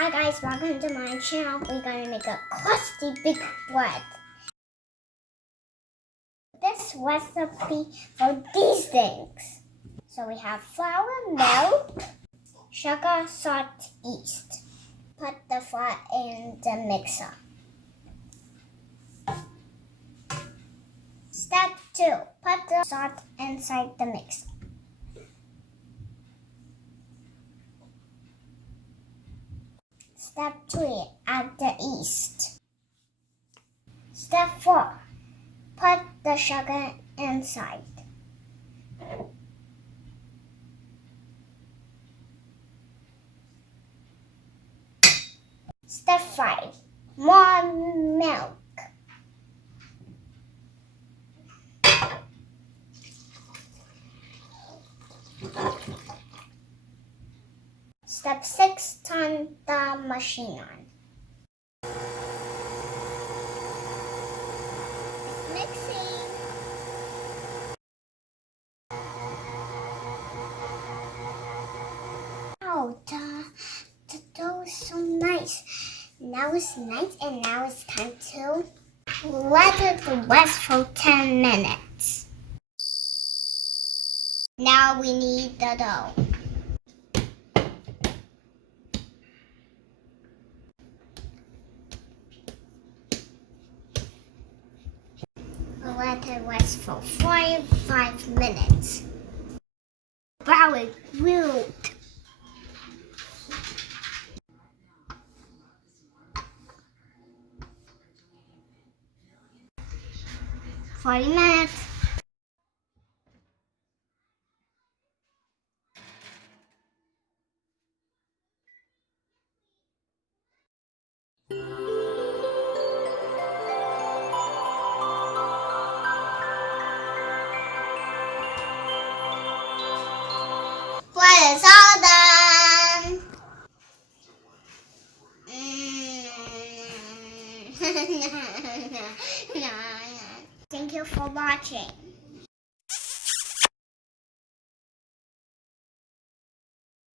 Hi guys, welcome to my channel. We're going to make a crusty big bread. This recipe for these things. So we have flour, milk, sugar, salt, yeast. Put the flour in the mixer. Step 2. Put the salt inside the mixer. Step 3. Add the yeast. Step 4. Put the sugar inside. Step 5. More milk. Step 6. Turn the machine on. It's mixing. Oh, the dough is so nice. Now it's nice and now it's time to let it rest for 10 minutes. Now we need the dough. Let it rest for 45 minutes. Wow, it grilled. Forty minutes. Well, it's all done. Thank you for watching.